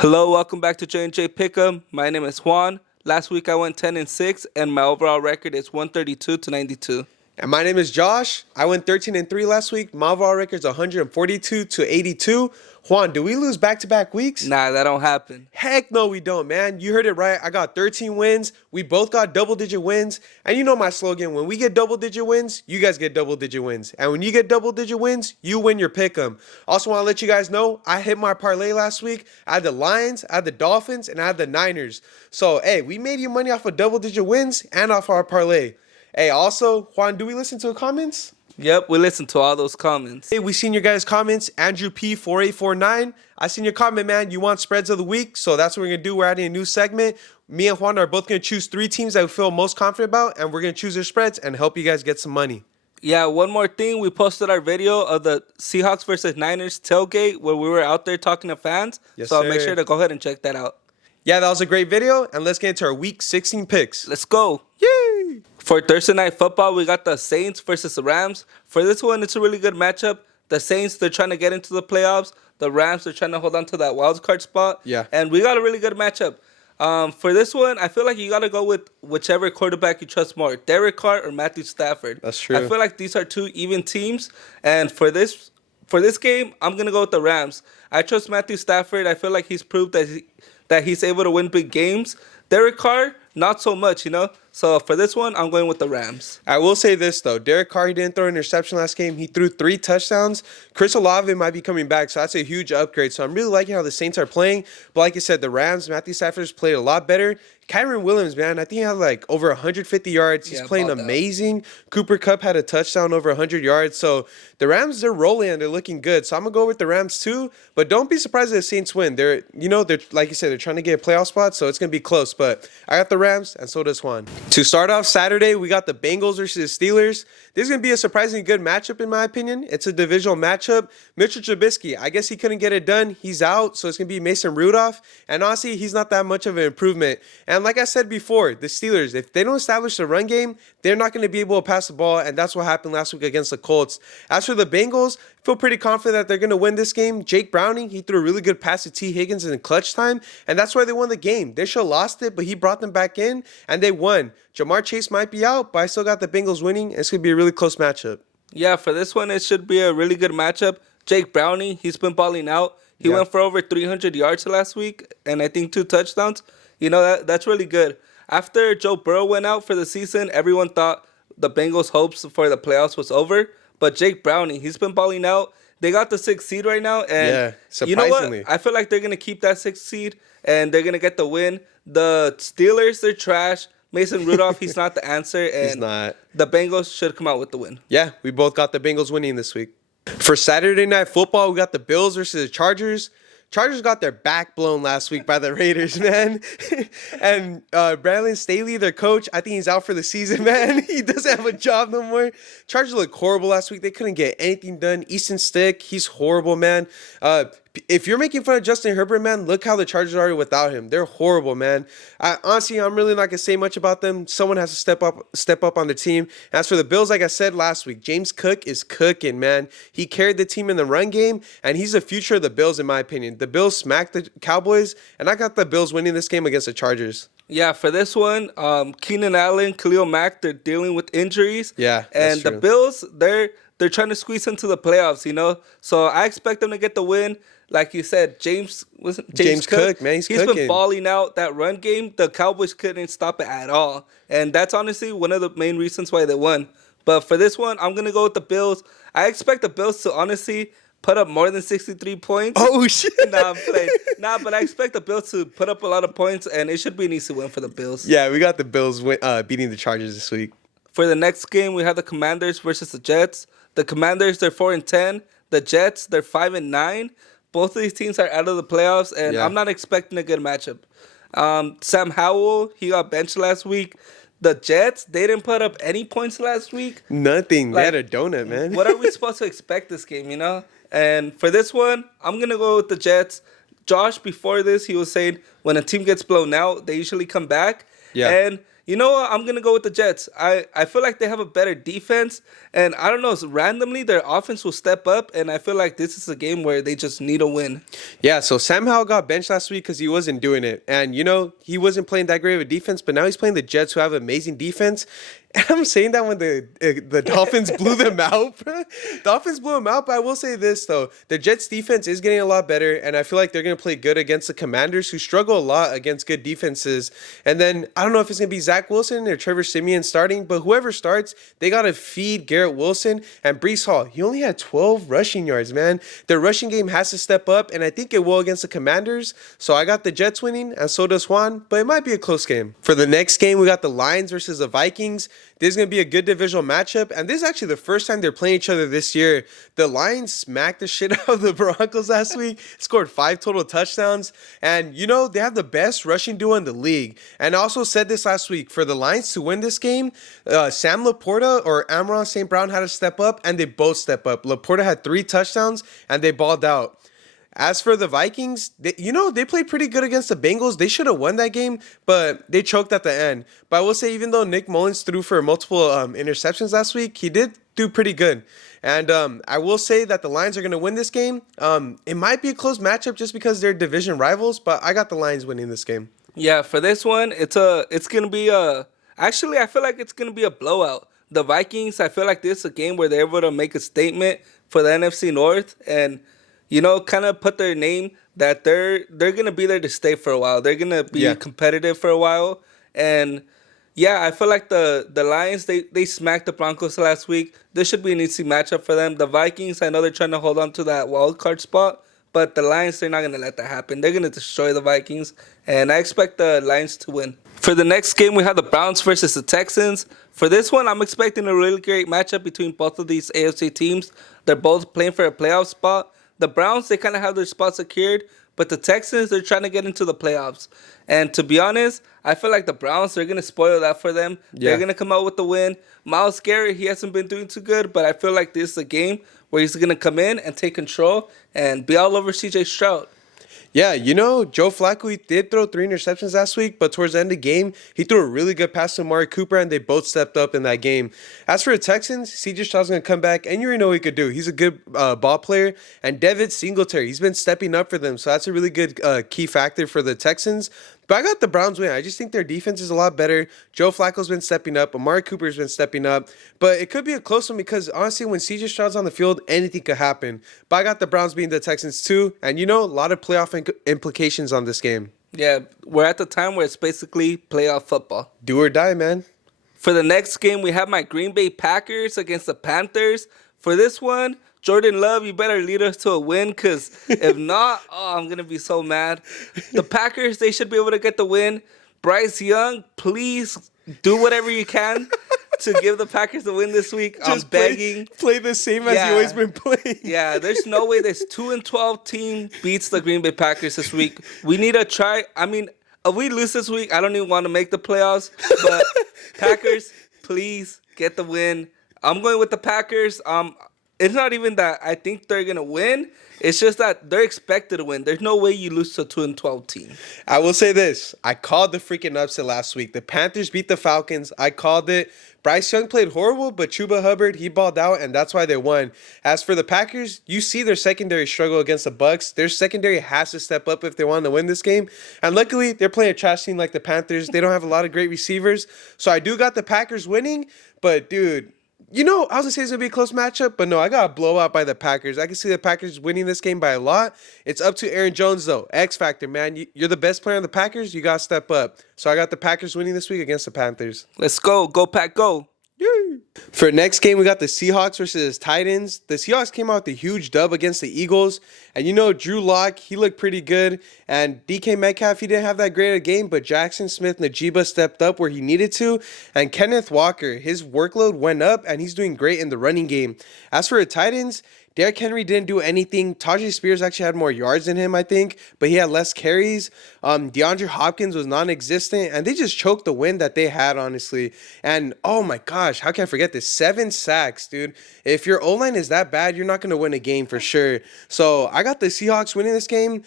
Hello, welcome back to JandJPickEm. My name is Juan. Last week I went 10-6, and my overall record is 132-92. And my name is Josh. I went 13-3 last week. My overall record is 142-82. Juan, do we lose back-to-back weeks? Nah, that don't happen. Heck no, we don't, man. You heard it right. I got 13 wins. We both got double-digit wins. And you know my slogan, when we get double-digit wins, you guys get double-digit wins. And when you get double-digit wins, you win your pick'em. Also want to let you guys know, I hit my parlay last week. I had the Lions, I had the Dolphins, and I had the Niners. So, hey, we made you money off of double-digit wins and off our parlay. Hey, also, Juan, do we listen to the comments? Yep, we listened to all those comments. Hey, we seen your guys' comments. Andrew P4849. I seen your comment, man. You want spreads of the week, so that's what we're gonna do. We're adding a new segment. Me and Juan are both gonna choose 3 teams that we feel most confident about, and we're gonna choose their spreads and help you guys get some money. Yeah, one more thing. We posted our video of the Seahawks versus Niners tailgate where we were out there talking to fans. Yes, so sir. make sure to go ahead and check that out. Yeah, that was a great video, and let's get into our Week 16 picks. Let's go. Yay! For Thursday Night Football, we got the Saints versus the Rams. For this one, it's a really good matchup. The Saints, they're trying to get into the playoffs. The Rams, they're trying to hold on to that wild card spot. Yeah. And we got a really good matchup. For this one, I feel like you got to go with whichever quarterback you trust more, Derek Carr or Matthew Stafford. That's true. I feel like these are 2 even teams. And for this game, I'm going to go with the Rams. I trust Matthew Stafford. I feel like he's proved that he's able to win big games. Derek Carr, not so much, you know? So for this one, I'm going with the Rams. I will say this, though. Derek Carr, he didn't throw an interception last game. He threw 3 touchdowns. Chris Olave might be coming back, so that's a huge upgrade. So I'm really liking how the Saints are playing. But like you said, the Rams, Matthew Stafford's played a lot better. Kyron Williams, man, I think he had like over 150 yards. He's playing amazing. Cooper Kupp had a touchdown over 100 yards. So the Rams, they're rolling and they're looking good. So I'm going to go with the Rams too. But don't be surprised if the Saints win. They're like you said, they're trying to get a playoff spot, so it's going to be close. But I got the Rams, and so does Juan. To start off Saturday, we got the Bengals versus the Steelers. This is going to be a surprisingly good matchup, in my opinion. It's a divisional matchup. Mitchell Trubisky, I guess he couldn't get it done. He's out, so it's going to be Mason Rudolph. And honestly, he's not that much of an improvement. And like I said before, the Steelers, if they don't establish the run game, they're not going to be able to pass the ball, and that's what happened last week against the Colts. As for the Bengals, I feel pretty confident that they're going to win this game. Jake Browning, he threw a really good pass to T. Higgins in clutch time, and that's why they won the game. They should have lost it, but he brought them back in, and they won. Jamar Chase might be out, but I still got the Bengals winning. It's going to be a really close matchup. Yeah, for this one, it should be a really good matchup. Jake Browning, he's been balling out. He went for over 300 yards last week, and I think 2 touchdowns. You know, that's really good. After Joe Burrow went out for the season, everyone thought the Bengals' hopes for the playoffs was over. But Jake Browning, he's been balling out. They got the 6th seed right now. And surprisingly. You know what? I feel like they're going to keep that 6th seed, and they're going to get the win. The Steelers, they're trash. Mason Rudolph, he's not the answer. And he's not. The Bengals should come out with the win. Yeah, we both got the Bengals winning this week. For Saturday Night Football, we got the Bills versus the Chargers. Chargers got their back blown last week by the Raiders, man. And Brandon Staley, their coach, I think he's out for the season, man. He doesn't have a job no more. Chargers looked horrible last week. They couldn't get anything done. Easton Stick, he's horrible, man. If you're making fun of Justin Herbert, man, look how the Chargers are without him. They're horrible, man. Honestly, I'm really not going to say much about them. Someone has to step up on the team. As for the Bills, like I said last week, James Cook is cooking, man. He carried the team in the run game, and he's the future of the Bills, in my opinion. The Bills smacked the Cowboys, and I got the Bills winning this game against the Chargers. Yeah, for this one, Keenan Allen, Khalil Mack, they're dealing with injuries. Yeah, and the Bills, they're trying to squeeze into the playoffs, you know. So I expect them to get the win. Like you said, James Cook, man, he's been balling out. That run game, the Cowboys couldn't stop it at all. And that's honestly one of the main reasons why they won. But for this one, I'm going to go with the Bills. I expect the Bills to honestly put up more than 63 points. Oh, shit. Nah, I'm playing. Nah, but I expect the Bills to put up a lot of points, and it should be an easy win for the Bills. Yeah, we got the Bills beating the Chargers this week. For the next game, we have the Commanders versus the Jets. The Commanders, they're 4-10. The Jets, they're 5-9. Both of these teams are out of the playoffs, and I'm not expecting a good matchup. Sam Howell, he got benched last week. The Jets, they didn't put up any points last week. Nothing. They had a donut, man. What are we supposed to expect this game, you know? And for this one, I'm going to go with the Jets. Josh, before this, he was saying when a team gets blown out, they usually come back. Yeah. And You know what? I'm gonna go with the Jets. I feel like they have a better defense, and I don't know. Randomly, their offense will step up, and I feel like this is a game where they just need a win. Yeah, so Sam Howell got benched last week because he wasn't doing it. And, he wasn't playing that great of a defense, but now he's playing the Jets who have amazing defense. And I'm saying that when the Dolphins blew them out. Dolphins blew them out, but I will say this, though. The Jets' defense is getting a lot better, and I feel like they're going to play good against the Commanders, who struggle a lot against good defenses. And then, I don't know if it's going to be Zach Wilson or Trevor Siemian starting, but whoever starts, they got to feed Garrett Wilson and Breece Hall. He only had 12 rushing yards, man. Their rushing game has to step up, and I think it will against the Commanders. So I got the Jets winning, and so does Juan, but it might be a close game. For the next game, we got the Lions versus the Vikings. This is going to be a good divisional matchup, and this is actually the first time they're playing each other this year. The Lions smacked the shit out of the Broncos last week, scored 5 total touchdowns, and they have the best rushing duo in the league. And I also said this last week, for the Lions to win this game, Sam Laporta or Amon-Ra St. Brown had to step up, and they both step up. Laporta had 3 touchdowns, and they balled out. As for the Vikings, they played pretty good against the Bengals. They should have won that game, but they choked at the end. But I will say, even though Nick Mullins threw for multiple interceptions last week, he did do pretty good. And I will say that the Lions are going to win this game. It might be a close matchup just because they're division rivals, but I got the Lions winning this game. Yeah, for this one, it's going to be actually, I feel like it's going to be a blowout. The Vikings, I feel like this is a game where they're able to make a statement for the NFC North and kind of put their name that they're going to be there to stay for a while. They're going to be competitive for a while. And, yeah, I feel like the Lions, they smacked the Broncos last week. This should be an easy matchup for them. The Vikings, I know they're trying to hold on to that wild card spot. But the Lions, they're not going to let that happen. They're going to destroy the Vikings. And I expect the Lions to win. For the next game, we have the Browns versus the Texans. For this one, I'm expecting a really great matchup between both of these AFC teams. They're both playing for a playoff spot. The Browns, they kind of have their spot secured, but the Texans, they're trying to get into the playoffs. And to be honest, I feel like the Browns, they're going to spoil that for them. Yeah. They're going to come out with the win. Myles Garrett, he hasn't been doing too good, but I feel like this is a game where he's going to come in and take control and be all over C.J. Stroud. Yeah, Joe Flacco, he did throw 3 interceptions last week, but towards the end of the game, he threw a really good pass to Amari Cooper, and they both stepped up in that game. As for the Texans, C.J. Stroud's going to come back, and you already know what he could do. He's a good ball player, and Devin Singletary, he's been stepping up for them, so that's a really good key factor for the Texans. But I got the Browns win. I just think their defense is a lot better. Joe Flacco's been stepping up. Amari Cooper's been stepping up. But it could be a close one because, honestly, when C.J. Stroud's on the field, anything could happen. But I got the Browns beating the Texans, too. And, a lot of playoff implications on this game. Yeah, we're at the time where it's basically playoff football. Do or die, man. For the next game, we have my Green Bay Packers against the Panthers. For this one, Jordan Love, you better lead us to a win because if not, I'm going to be so mad. The Packers, they should be able to get the win. Bryce Young, please do whatever you can to give the Packers the win this week. I'm begging. Play the same as you always been playing. Yeah, there's no way this 2-12 team beats the Green Bay Packers this week. We need to try. I mean, if we lose this week, I don't even want to make the playoffs. But Packers, please get the win. I'm going with the Packers. It's not even that I think they're going to win. It's just that they're expected to win. There's no way you lose to a 2-12 team. I will say this. I called the freaking upset last week. The Panthers beat the Falcons. I called it. Bryce Young played horrible, but Chuba Hubbard, he balled out, and that's why they won. As for the Packers, you see their secondary struggle against the Bucs. Their secondary has to step up if they want to win this game. And luckily, they're playing a trash team like the Panthers. They don't have a lot of great receivers. So I do got the Packers winning, but dude, I was going to say it's going to be a close matchup, but no, I got a blowout by the Packers. I can see the Packers winning this game by a lot. It's up to Aaron Jones, though. X Factor, man. You're the best player on the Packers. You got to step up. So I got the Packers winning this week against the Panthers. Let's go. Go, Pack, go. For next game, we got the Seahawks versus Titans. The Seahawks came out with a huge dub against the Eagles. And Drew Lock, he looked pretty good. And DK Metcalf, he didn't have that great a game, but Jackson Smith-Njigba stepped up where he needed to. And Kenneth Walker, his workload went up, and he's doing great in the running game. As for the Titans, Derrick Henry didn't do anything. Tajay Spears actually had more yards than him, I think, but he had less carries. DeAndre Hopkins was non-existent, and they just choked the win that they had, honestly. And, oh my gosh, how can I forget this? 7 sacks, dude. If your O-line is that bad, you're not going to win a game for sure. So I got the Seahawks winning this game.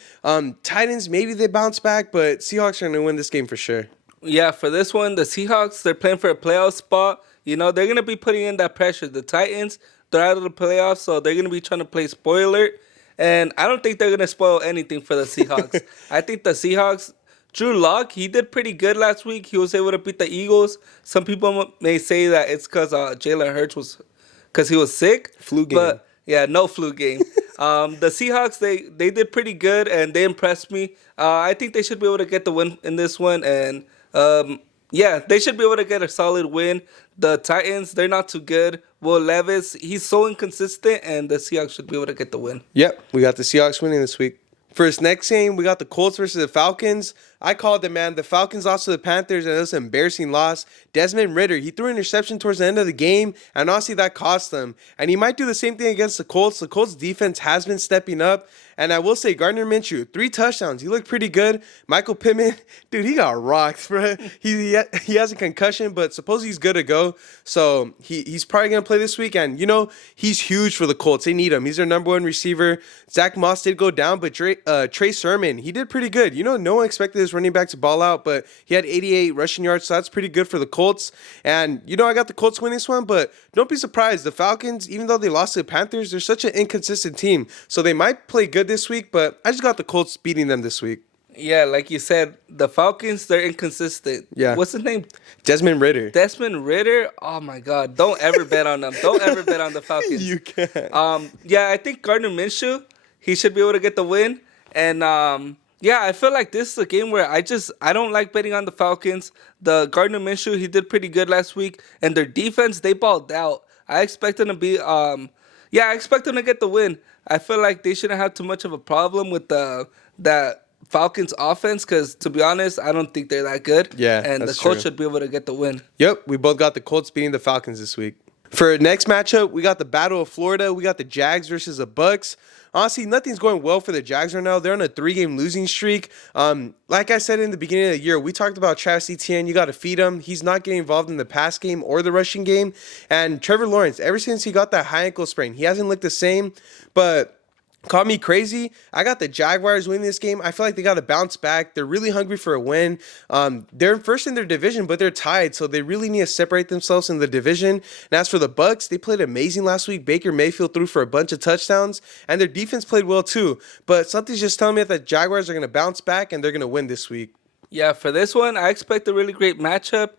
Titans, maybe they bounce back, but Seahawks are going to win this game for sure. Yeah, for this one, the Seahawks, they're playing for a playoff spot. You know, they're going to be putting in that pressure. The Titans, they're out of the playoffs, so they're going to be trying to play spoiler. And I don't think they're going to spoil anything for the Seahawks. I think the Seahawks, Drew Lock, he did pretty good last week. He was able to beat the Eagles. Some people may say that it's because Jalen Hurts was, because he was sick. Flu game. But, yeah, no flu game. The Seahawks, they did pretty good, and they impressed me. I think they should be able to get the win in this one, and yeah, they should be able to get a solid win. The Titans, they're not too good. Will Levis, he's so inconsistent, and the Seahawks should be able to get the win. Yep, we got the Seahawks winning this week. For his next game, we got the Colts versus the Falcons. I called it, man. The Falcons lost to the Panthers, and it was an embarrassing loss. Desmond Ridder, he threw an interception towards the end of the game, and honestly, that cost them. And he might do the same thing against the Colts. The Colts' defense has been stepping up. And I will say, Gardner Minshew, 3 touchdowns. He looked pretty good. Michael Pittman, dude, he got rocked, bro. He has a concussion, but suppose he's good to go. So he's probably going to play this week. And, you know, he's huge for the Colts. They need him. He's their number 1 receiver. Zach Moss did go down, but Trey Sermon, he did pretty good. You know, no one expected this running back to ball out, but he had 88 rushing yards, so that's pretty good for the Colts. And, you know, I got the Colts winning this one, but don't be surprised. The Falcons, even though they lost to the Panthers, they're such an inconsistent team. So they might play good this week, but I just got the Colts beating them this week. Yeah, like you said, the Falcons, they're inconsistent. Yeah. What's his name? Desmond Ridder. Desmond Ridder? Oh, my God. Don't ever bet on them. Don't ever bet on the Falcons. You can't. Yeah, I think Gardner Minshew, he should be able to get the win. And, yeah, I feel like this is a game where I don't like betting on the Falcons. The Gardner Minshew, he did pretty good last week. And their defense, they balled out. I expect them to be, I expect them to get the win. I feel like they shouldn't have too much of a problem with that Falcons offense because, to be honest, I don't think they're that good. Yeah, and the that's Colts true. should be able to get the win. Yep, we both got the Colts beating the Falcons this week. For our next matchup, we got the Battle of Florida. We got the Jags versus the Bucks. Honestly, nothing's going well for the Jags right now. They're on a 3-game losing streak. Like I said in the beginning of the year, we talked about Travis Etienne. You got to feed him. He's not getting involved in the pass game or the rushing game. And Trevor Lawrence, ever since he got that high ankle sprain, he hasn't looked the same. But call me crazy. I got the Jaguars winning this game. I feel like they got to bounce back. They're really hungry for a win. They're first in their division, but they're tied, so they really need to separate themselves in the division. And as for the Bucks, they played amazing last week. Baker Mayfield threw for a bunch of touchdowns, and their defense played well too. But something's just telling me that the Jaguars are going to bounce back, and they're going to win this week. Yeah, for this one, I expect a really great matchup.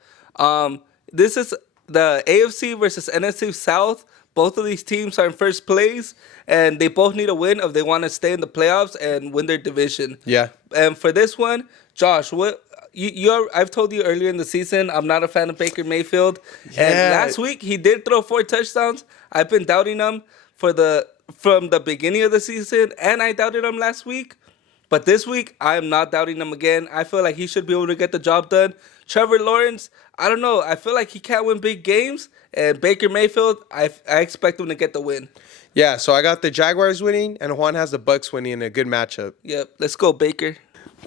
This is the AFC versus NFC South. Both of these teams are in first place, and they both need a win if they want to stay in the playoffs and win their division. Yeah. And for this one, Josh, I've told you earlier in the season, I'm not a fan of Baker Mayfield. Yeah. And last week, he did throw 4 touchdowns. I've been doubting him from the beginning of the season, and I doubted him last week. But this week, I am not doubting him again. I feel like he should be able to get the job done. Trevor Lawrence, I don't know. I feel like he can't win big games. And Baker Mayfield, I expect him to get the win. Yeah, so I got the Jaguars winning, and Juan has the Bucks winning in a good matchup. Yep, let's go, Baker.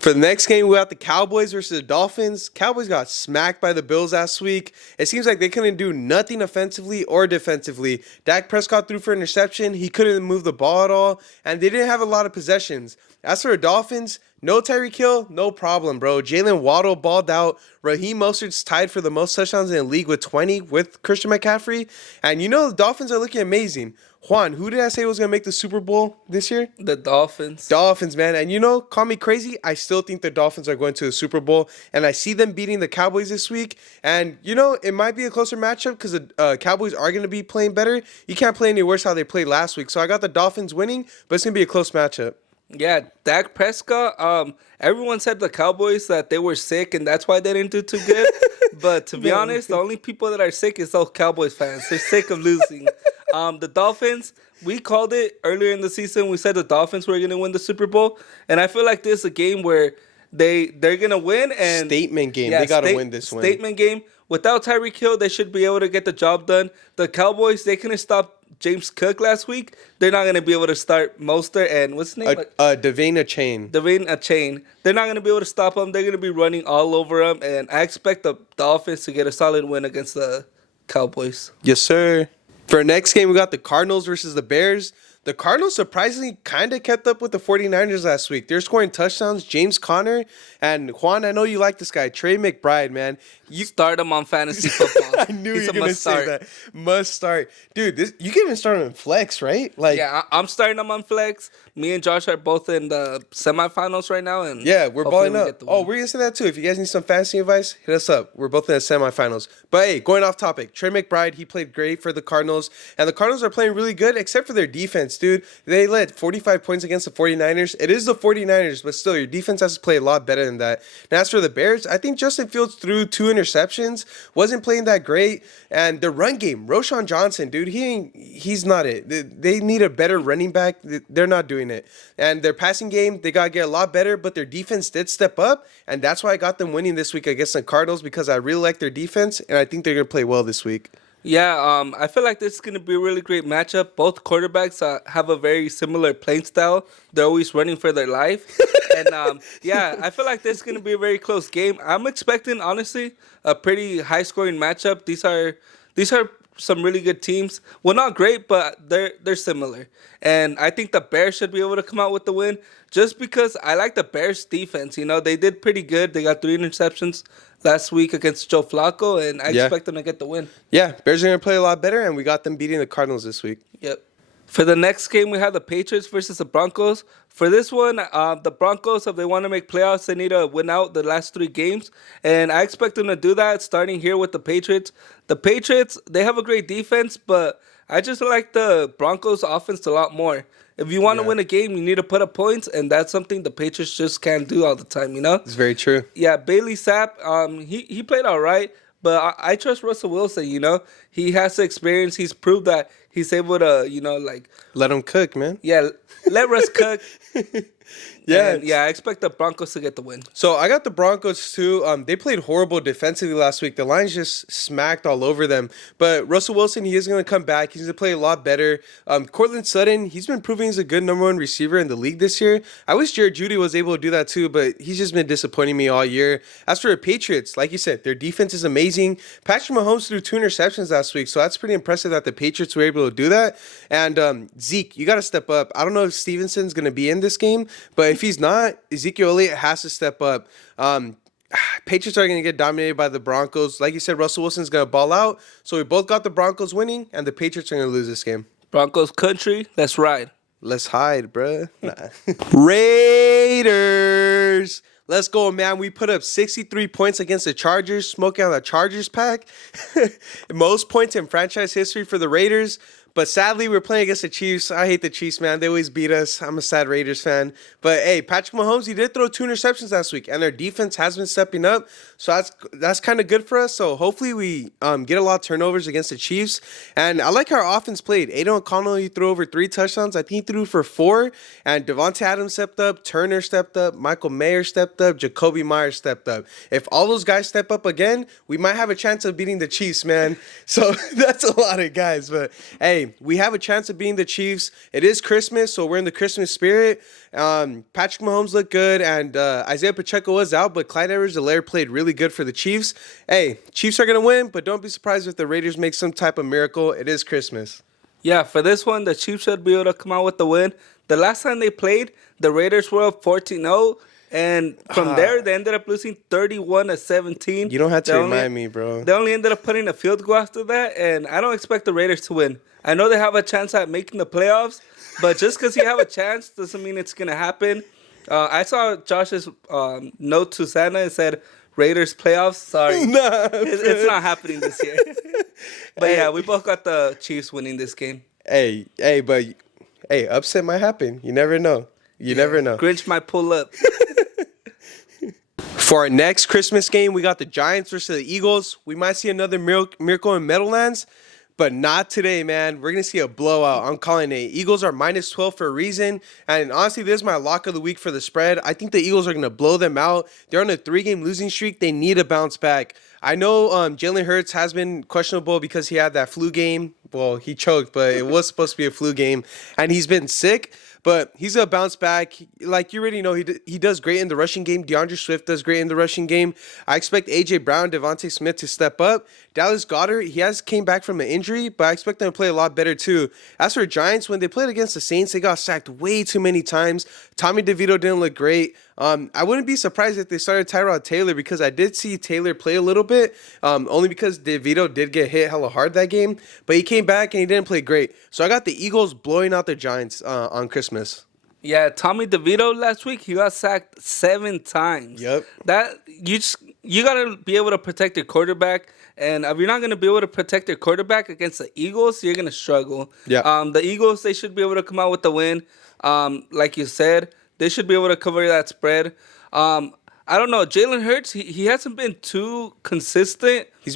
For the next game, we got the Cowboys versus the Dolphins. Cowboys got smacked by the Bills last week. It seems like they couldn't do nothing offensively or defensively. Dak Prescott threw for an interception. He couldn't move the ball at all, and they didn't have a lot of possessions. As for the Dolphins, no Tyreek Hill, no problem, bro. Jalen Waddle balled out. Raheem Mostert's tied for the most touchdowns in the league with 20 with Christian McCaffrey. And you know the Dolphins are looking amazing. Juan, who did I say was going to make the Super Bowl this year? The Dolphins. Dolphins, man. And you know, call me crazy, I still think the Dolphins are going to the Super Bowl. And I see them beating the Cowboys this week. And, you know, it might be a closer matchup because the Cowboys are going to be playing better. You can't play any worse how they played last week. So I got the Dolphins winning, but it's going to be a close matchup. Yeah, Dak Prescott, everyone said the Cowboys that they were sick and that's why they didn't do too good. But to be honest, the only people that are sick is those Cowboys fans. They're sick of losing. The Dolphins, we called it earlier in the season. We said the Dolphins were going to win the Super Bowl. And I feel like this is a game where they're going to win. And Statement game. Yeah, they got to win this one. Statement game. Without Tyreek Hill, they should be able to get the job done. The Cowboys, they couldn't stop James Cook last week. They're not going to be able to start Mostert and what's his name? Devane Achane. Devane Achane. They're not going to be able to stop him. They're going to be running all over him. And I expect the Dolphins to get a solid win against the Cowboys. Yes, sir. For our next game, we got the Cardinals versus the Bears. The Cardinals surprisingly kind of kept up with the 49ers last week. They're scoring touchdowns. James Conner and Juan, I know you like this guy. Trey McBride, man. You start him on fantasy football. I knew you were going to say that. Must start. Dude, you can even start him in flex, right? Like, yeah, I'm starting him on flex. Me and Josh are both in the semifinals right now. And yeah, we're balling up. Oh, we're going to say that too. If you guys need some fantasy advice, hit us up. We're both in the semifinals. But hey, going off topic, Trey McBride, he played great for the Cardinals. And the Cardinals are playing really good, except for their defense, dude. They led 45 points against the 49ers. It is the 49ers, but still, your defense has to play a lot better than that. And as for the Bears, I think Justin Fields threw 2 interceptions, wasn't playing that great. And the run game, Roschon Johnson, dude, he's not it. They need a better running back. They're not doing it. And their passing game, they got to get a lot better, but their defense did step up. And that's why I got them winning this week against the Cardinals, because I really like their defense, and I think they're going to play well this week. Yeah, I feel like this is going to be a really great matchup. Both quarterbacks have a very similar playing style. They're always running for their life. And, yeah, I feel like this is going to be a very close game. I'm expecting, honestly, a pretty high-scoring matchup. These are some really good teams. Well, not great, but they're similar. And I think the Bears should be able to come out with the win just because I like the Bears' defense. You know, they did pretty good. They got 3 interceptions last week against Joe Flacco, and I expect them to get the win. Yeah, Bears are going to play a lot better, and we got them beating the Cardinals this week. Yep. For the next game, we have the Patriots versus the Broncos. For this one, the Broncos, if they want to make playoffs, they need to win out the last 3 games. And I expect them to do that, starting here with the Patriots. The Patriots, they have a great defense, but I just like the Broncos' offense a lot more. If you want to win a game, you need to put up points, and that's something the Patriots just can't do all the time, you know? It's very true. Yeah, Bailey Sapp, he played all right, but I trust Russell Wilson, you know? He has the experience. He's proved that he's able to, you know, like... Let him cook, man. Yeah, let Russ cook. Yeah, and, yeah, I expect the Broncos to get the win. So I got the Broncos too. They played horrible defensively last week. The Lions just smacked all over them. But Russell Wilson, he is going to come back. He's going to play a lot better. Cortland Sutton, he's been proving he's a good number 1 receiver in the league this year. I wish Jared Jeudy was able to do that too, but he's just been disappointing me all year. As for the Patriots, like you said, their defense is amazing. Patrick Mahomes threw 2 interceptions last week, so that's pretty impressive that the Patriots were able to do that. And Zeke, you got to step up. I don't know if Stevenson's going to be in this game, but if he's not, Ezekiel Elliott has to step up. Patriots are going to get dominated by the Broncos. Like you said, Russell Wilson's going to ball out. So we both got the Broncos winning, and the Patriots are going to lose this game. Broncos country, let's ride. Let's hide, bruh. Nah. Raiders. Let's go, man. We put up 63 points against the Chargers, smoking on the Chargers pack. Most points in franchise history for the Raiders. But sadly, we're playing against the Chiefs. I hate the Chiefs, man. They always beat us. I'm a sad Raiders fan. But, hey, Patrick Mahomes, he did throw 2 interceptions last week, and their defense has been stepping up. So that's kind of good for us. So hopefully we get a lot of turnovers against the Chiefs. And I like how our offense played. Aiden O'Connell, he threw over 3 touchdowns. I think he threw for 4. And Devontae Adams stepped up. Turner stepped up. Michael Mayer stepped up. Jacoby Myers stepped up. If all those guys step up again, we might have a chance of beating the Chiefs, man. So that's a lot of guys. But, hey, we have a chance of beating the Chiefs. It is Christmas, so we're in the Christmas spirit. Patrick Mahomes looked good, and Isaiah Pacheco was out, but Clyde Edwards-Helaire played really good for the Chiefs. Hey, Chiefs are going to win, but don't be surprised if the Raiders make some type of miracle. It is Christmas. Yeah, for this one, the Chiefs should be able to come out with the win. The last time they played, the Raiders were up 14-0. And from there, they ended up losing 31-17. You don't have to remind me, bro. They only ended up putting a field goal after that, and I don't expect the Raiders to win. I know they have a chance at making the playoffs, but just because you have a chance doesn't mean it's going to happen. I saw Josh's note to Santa and said, Raiders playoffs? Sorry. It's not happening this year. But yeah, we both got the Chiefs winning this game. Hey, upset might happen. You never know. You never know. Grinch might pull up. For our next Christmas game, we got the Giants versus the Eagles. We might see another miracle in Meadowlands, but not today, man. We're going to see a blowout. I'm calling it. Eagles are minus 12 for a reason. And honestly, this is my lock of the week for the spread. I think the Eagles are going to blow them out. They're on a 3-game losing streak. They need to bounce back. I know Jalen Hurts has been questionable because he had that flu game. Well, he choked, but it was supposed to be a flu game, and he's been sick. But he's gonna bounce back. Like you already know, he does great in the rushing game. DeAndre Swift does great in the rushing game. I expect AJ Brown, Devontae Smith to step up. Dallas Goedert, he has came back from an injury, but I expect them to play a lot better too. As for Giants, when they played against the Saints, they got sacked way too many times. Tommy DeVito didn't look great. I wouldn't be surprised if they started Tyrod Taylor because I did see Taylor play a little bit, only because DeVito did get hit hella hard that game. But he came back and he didn't play great. So I got the Eagles blowing out the Giants on Christmas. Yeah, Tommy DeVito last week, he got sacked 7 times. Yep. That you gotta be able to protect your quarterback, and if you're not gonna be able to protect your quarterback against the Eagles, you're gonna struggle. Yeah. The Eagles, they should be able to come out with the win. Like you said, they should be able to cover that spread. I don't know, Jalen Hurts, he hasn't been too consistent. He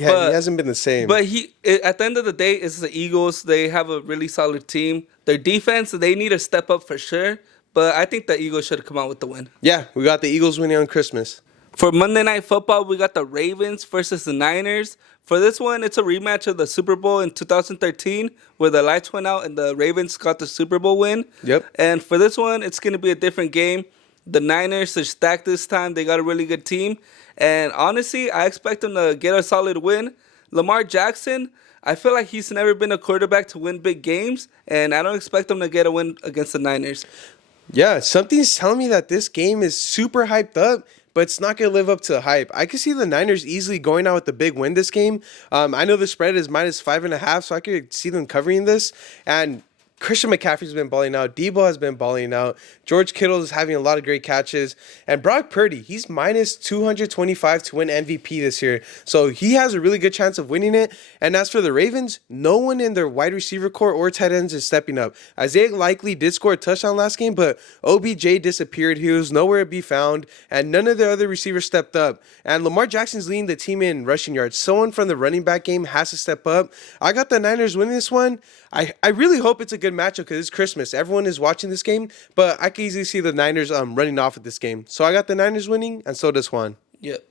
hasn't been the same. But at the end of the day, it's the Eagles. They have a really solid team. Their defense, they need to step up for sure. But I think the Eagles should come out with the win. Yeah, we got the Eagles winning on Christmas. For Monday Night Football, we got the Ravens versus the Niners. For this one, it's a rematch of the Super Bowl in 2013 where the lights went out and the Ravens got the Super Bowl win. Yep. And for this one, it's going to be a different game. The Niners are stacked this time. They got a really good team. And honestly, I expect them to get a solid win. Lamar Jackson, I feel like he's never been a quarterback to win big games. And I don't expect him to get a win against the Niners. Yeah, something's telling me that this game is super hyped up, but it's not going to live up to the hype. I could see the Niners easily going out with the big win this game. I know the spread is -5.5, so I could see them covering this. And Christian McCaffrey's been balling out. Debo has been balling out. George Kittle is having a lot of great catches. And Brock Purdy, he's -225 to win MVP this year. So he has a really good chance of winning it. And as for the Ravens, no one in their wide receiver core or tight ends is stepping up. Isaiah Likely did score a touchdown last game, but OBJ disappeared. He was nowhere to be found. And none of the other receivers stepped up. And Lamar Jackson's leading the team in rushing yards. Someone from the running back game has to step up. I got the Niners winning this one. I really hope it's a good matchup because it's Christmas. Everyone is watching this game, but I can easily see the Niners running off with this game. So I got the Niners winning, and so does Juan. Yep.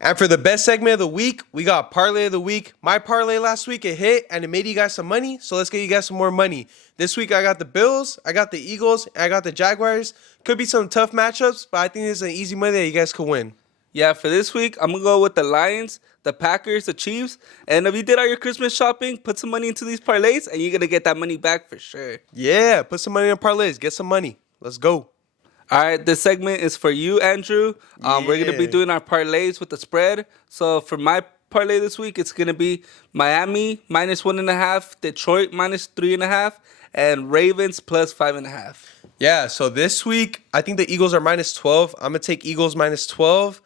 And for the best segment of the week, we got Parlay of the Week. My parlay last week, it hit, and it made you guys some money, so let's get you guys some more money. This week, I got the Bills, I got the Eagles, and I got the Jaguars. Could be some tough matchups, but I think it's an easy money that you guys could win. Yeah, for this week, I'm going to go with the Lions, the Packers, the Chiefs. And if you did all your Christmas shopping, put some money into these parlays, and you're going to get that money back for sure. Yeah, put some money on parlays. Get some money. Let's go. All right, this segment is for you, Andrew. We're going to be doing our parlays with the spread. So for my parlay this week, it's going to be Miami -1.5, Detroit -3.5, and Ravens +5.5. Yeah, so this week, I think the Eagles are -12. I'm going to take Eagles -12.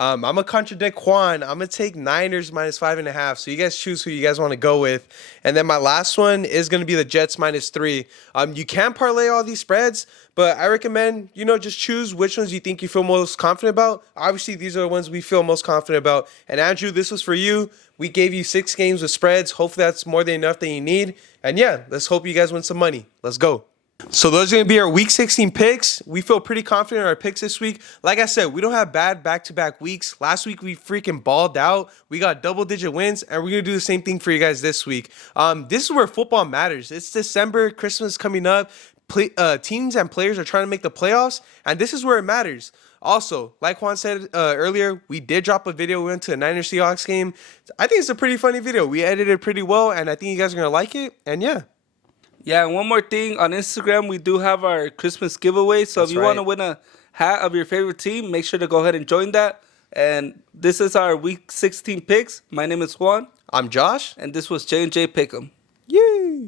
I'm going to contradict Juan. I'm going to take Niners -5.5. So you guys choose who you guys want to go with. And then my last one is going to be the Jets -3. You can parlay all these spreads, but I recommend, just choose which ones you think you feel most confident about. Obviously, these are the ones we feel most confident about. And Andrew, this was for you. We gave you 6 games with spreads. Hopefully that's more than enough that you need. And yeah, let's hope you guys win some money. Let's go. So those are going to be our Week 16 picks. We feel pretty confident in our picks this week. Like I said, we don't have bad back-to-back weeks. Last week, we freaking balled out. We got double-digit wins, and we're going to do the same thing for you guys this week. This is where football matters. It's December, Christmas coming up. Teams and players are trying to make the playoffs, and this is where it matters. Also, like Juan said earlier, we did drop a video. We went to a Niners Seahawks game. I think it's a pretty funny video. We edited it pretty well, and I think you guys are going to like it, and yeah. Yeah, and one more thing. On Instagram, we do have our Christmas giveaway. So if you want to win a hat of your favorite team, make sure to go ahead and join that. And this is our Week 16 picks. My name is Juan. I'm Josh. And this was JandJPickEm. Yay!